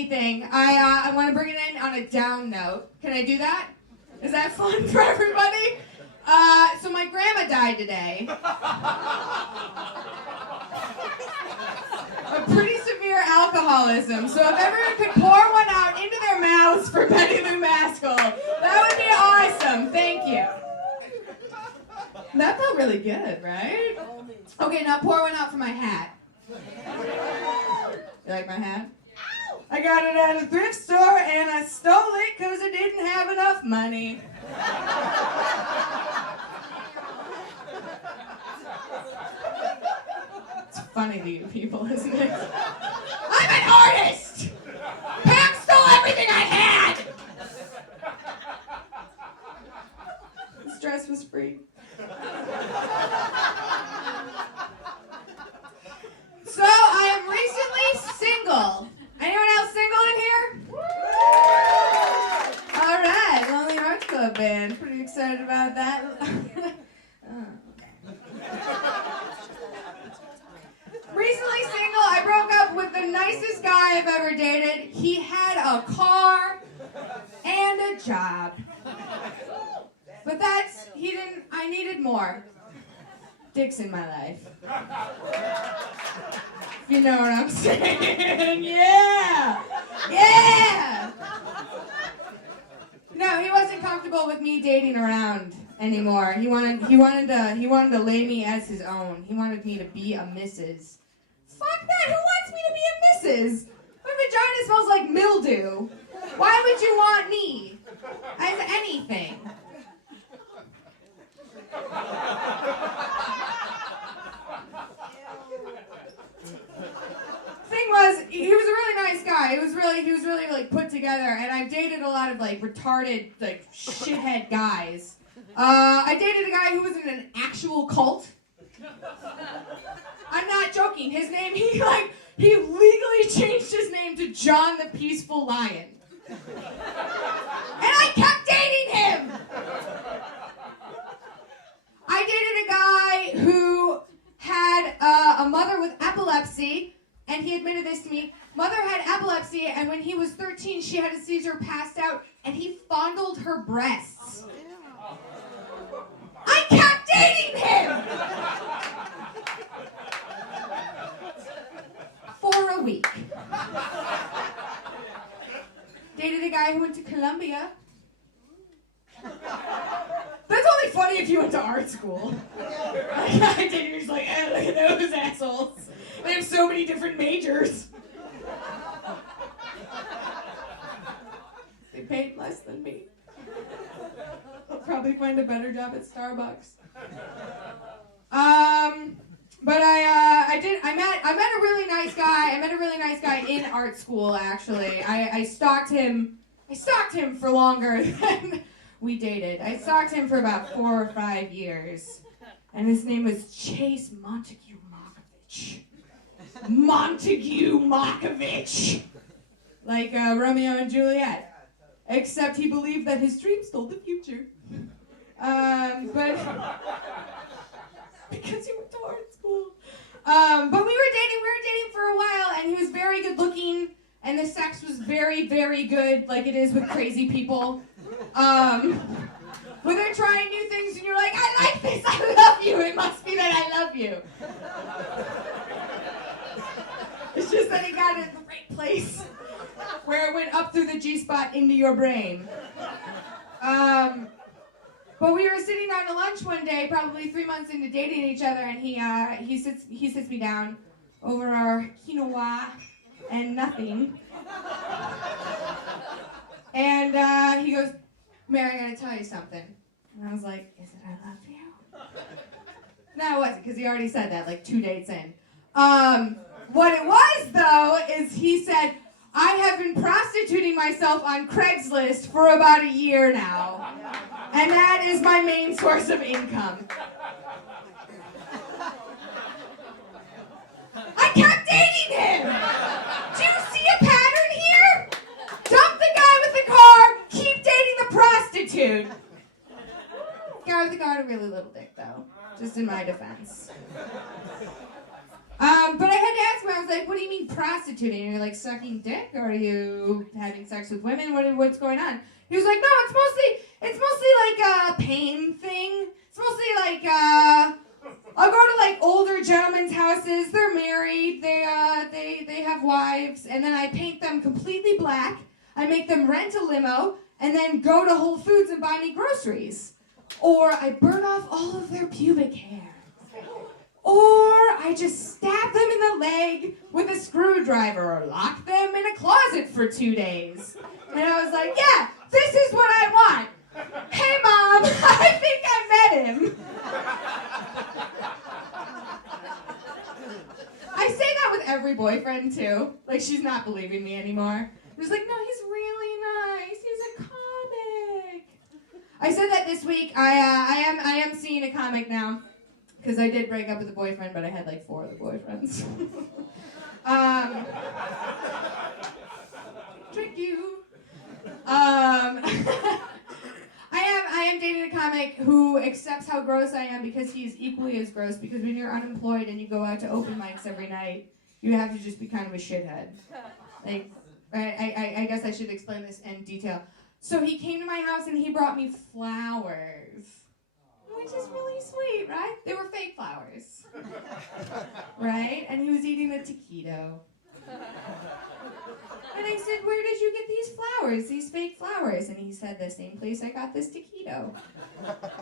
anything. I want to bring it in on a down note. Can I do that? Is that fun for everybody? So my grandma died today. A pretty severe alcoholism. So if everyone could pour one out into their mouths for Betty Lou Maskell, that would be awesome. Thank you. That felt really good, right? Okay, now pour one out for my hat. You like my hat? I got it at a thrift store and I stole it because I didn't have enough money. It's funny to you people, isn't it? I'm an artist! Pam stole everything I had! This dress was free. So, I am recently single. Anyone else single in here? All right, Lonely Hearts Club Band. Pretty excited about that. Recently single, I broke up with the nicest guy I've ever dated. He had a car and a job. But I needed more. Dicks in my life. You know what I'm saying? Yeah! Yeah! No, he wasn't comfortable with me dating around anymore. He wanted to lay me as his own. He wanted me to be a missus. Fuck that! Who wants me to be a missus? My vagina smells like mildew. Why would you want me as anything? Thing was, he was a really nice guy. He was really like put together, and I've dated a lot of like retarded, like shithead guys. I dated a guy who was in an actual cult. I'm not joking. His name, he legally changed his name to John the Peaceful Lion. And I kept dating him! I dated a guy who had a mother with epilepsy, and he admitted this to me. Mother had epilepsy, and when he was 13, she had a seizure, passed out, and he fondled her breasts. I kept dating him! For a week. Dated a guy who went to Columbia. That's only funny if you went to art school. I dated, he's like, look at those assholes. They have so many different majors. They paid less than me. I'll probably find a better job at Starbucks. But I met a really nice guy. I met a really nice guy in art school, actually. I stalked him for longer than we dated. I stalked him for about 4 or 5 years. And his name was Chase Montague Markovich. Montague Markovich! Like Romeo and Juliet. Except he believed that his dream stole the future. But because he went to art school. But we were dating for a while, and he was very good looking, and the sex was very, very good, like it is with crazy people. When they're trying new things and you're like, I like this, I love you, it must be that I love you. It's just that he got it in the right place, where it went up through the G-spot into your brain. But we were sitting down to lunch one day, probably 3 months into dating each other, and he sits me down over our quinoa and nothing. And he goes, Mary, I gotta tell you something. And I was like, is it I love you? No, it wasn't, because he already said that like 2 dates in. What it was, though, is he said, I have been prostituting myself on Craigslist for about a year now. And that is my main source of income. I kept dating him! Do you see a pattern here? Dump the guy with the car, keep dating the prostitute. Guy with the car had a really little dick, though. Just in my defense. But I had to ask him, I was like, what do you mean prostituting? Are you like sucking dick? Or are you having sex with women? What's going on? He was like, no, it's mostly like a pain thing. It's mostly like, I'll go to like older gentlemen's houses. They're married. They have wives, and then I paint them completely black. I make them rent a limo, and then go to Whole Foods and buy me groceries. Or I burn off all of their pubic hair. Or I just stab them in the leg with a screwdriver, or lock them in a closet for 2 days. And I was like, yeah, this is what I want. Hey, Mom, I think I met him. I say that with every boyfriend, too. Like, she's not believing me anymore. I was like, no, he's really nice. He's a comic. I said that this week. I am seeing a comic now. Because I did break up with a boyfriend, but I had like 4 other boyfriends. Trick you. I am dating a comic who accepts how gross I am because he's equally as gross. Because when you're unemployed and you go out to open mics every night, you have to just be kind of a shithead. Like, I guess I should explain this in detail. So he came to my house and he brought me flowers. Which is really sweet, right? They were fake flowers. Right? And he was eating a taquito. And I said, where did you get these flowers, these fake flowers? And he said, the same place I got this taquito.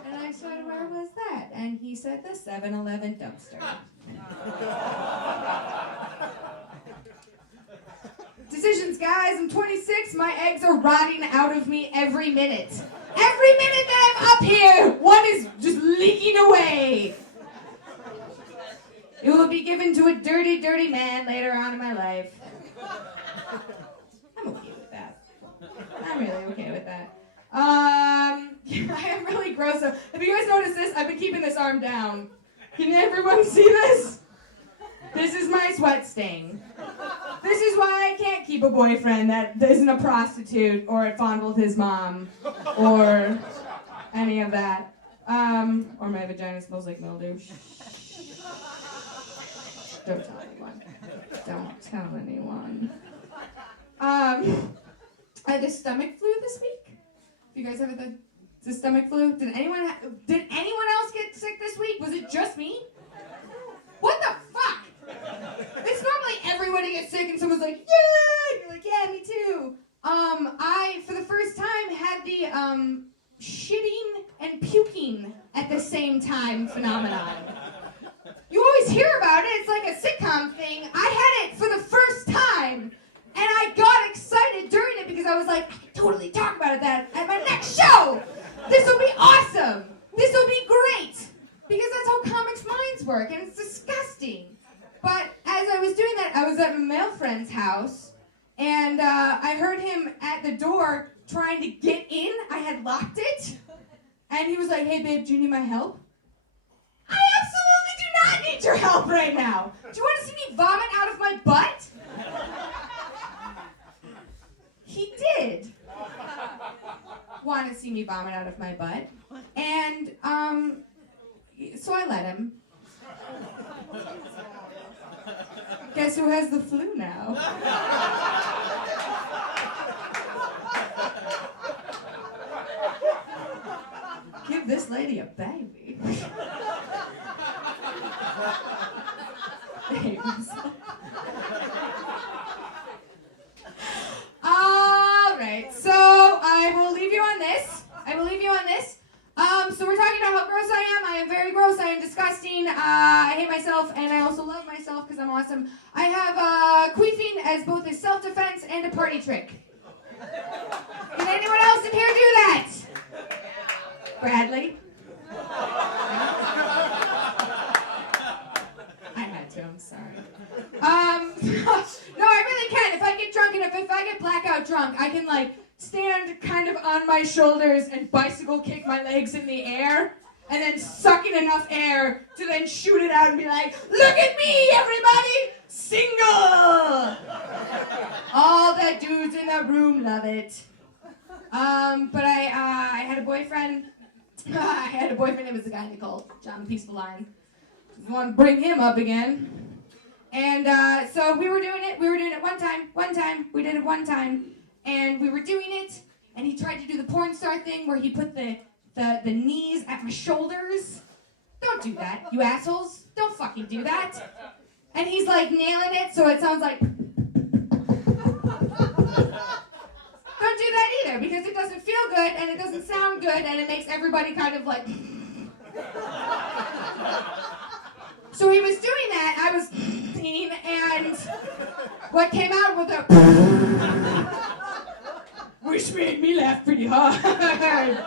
And I said, where was that? And he said, the 7-Eleven dumpster. Decisions, guys. I'm 26. My eggs are rotting out of me every minute. Every minute that I'm up here, one is just leaking away. It will be given to a dirty, dirty man later on in my life. I'm okay with that. I'm really okay with that. I am really gross. Have you guys noticed this? I've been keeping this arm down. Can everyone see this? This is my sweat stain. This is why I can't keep a boyfriend that isn't a prostitute or fondled his mom or any of that. Or my vagina smells like mildew. Don't tell anyone. Don't tell anyone. I had the stomach flu this week. You guys have the stomach flu? Did anyone else get sick this week? Was it just me? What the fuck? It's normally everybody gets sick and someone's like, yeah! And you're like, yeah, me too. I, for the first time, had the shitting and puking at the same time phenomenon. You always hear about it. It's like a sitcom thing. I had it for the first time, and I got excited during it because I was like, I can totally talk about that at my next show. This will be awesome. This will be great. Because that's how comics' minds work, and it's disgusting. But as I was doing that, I was at my male friend's house, and I heard him at the door trying to get in. I had locked it, and he was like, hey, babe, do you need my help? I absolutely do not need your help right now. Do you want to see me vomit out of my butt? He did want to see me vomit out of my butt, and so I let him. Guess who has the flu now? Give this lady a baby. All right, so I will leave you on this. So we're talking about how gross I am. I am very gross. I am disgusting. I hate myself, and I also love myself because I'm awesome. I have queefing as both a self-defense and a party trick. Can anyone else in here do that? Bradley? I had to. I'm sorry. No, I really can. If I get drunk and if I get blackout drunk, I can like stand kind of on my shoulders and bicycle kick my legs in the air and then suck in enough air to then shoot it out and be like, look at me, everybody, single. All the dudes in the room love it. But I had a boyfriend. It was the guy in the cult, John the Peaceful Line. Just want to bring him up again. And so we were doing it one time, we did it one time, and we were doing it, and he tried to do the porn star thing where he put the knees at my shoulders. Don't do that, you assholes. Don't fucking do that. And he's like nailing it, so it sounds like... Don't do that either, because it doesn't feel good, and it doesn't sound good, and it makes everybody kind of like... So he was doing that, I was and what came out was a... Which made me laugh pretty hard. I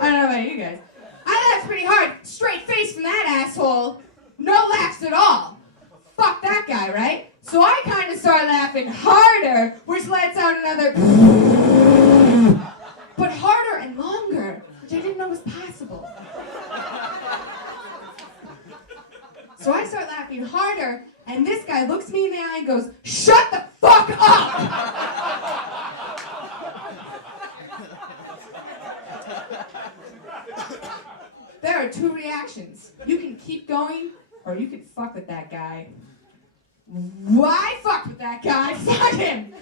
don't know about you guys. I laughed pretty hard, straight face from that asshole, no laughs at all. Fuck that guy, right? So I kind of started laughing harder, which lets out another... But harder and longer, which I didn't know was possible. So I start laughing harder, and this guy looks me in the eye and goes, "Shut the fuck up!" There are two reactions. You can keep going, or you can fuck with that guy. Why fuck with that guy? Fuck him!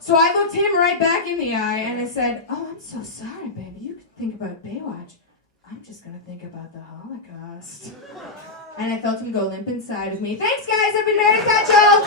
So I looked him right back in the eye, and I said, "Oh, I'm so sorry, baby. You can think about Baywatch. I'm just gonna think about the Holocaust." And I felt him go limp inside of me. Thanks, guys. I've been Meredith Kachel.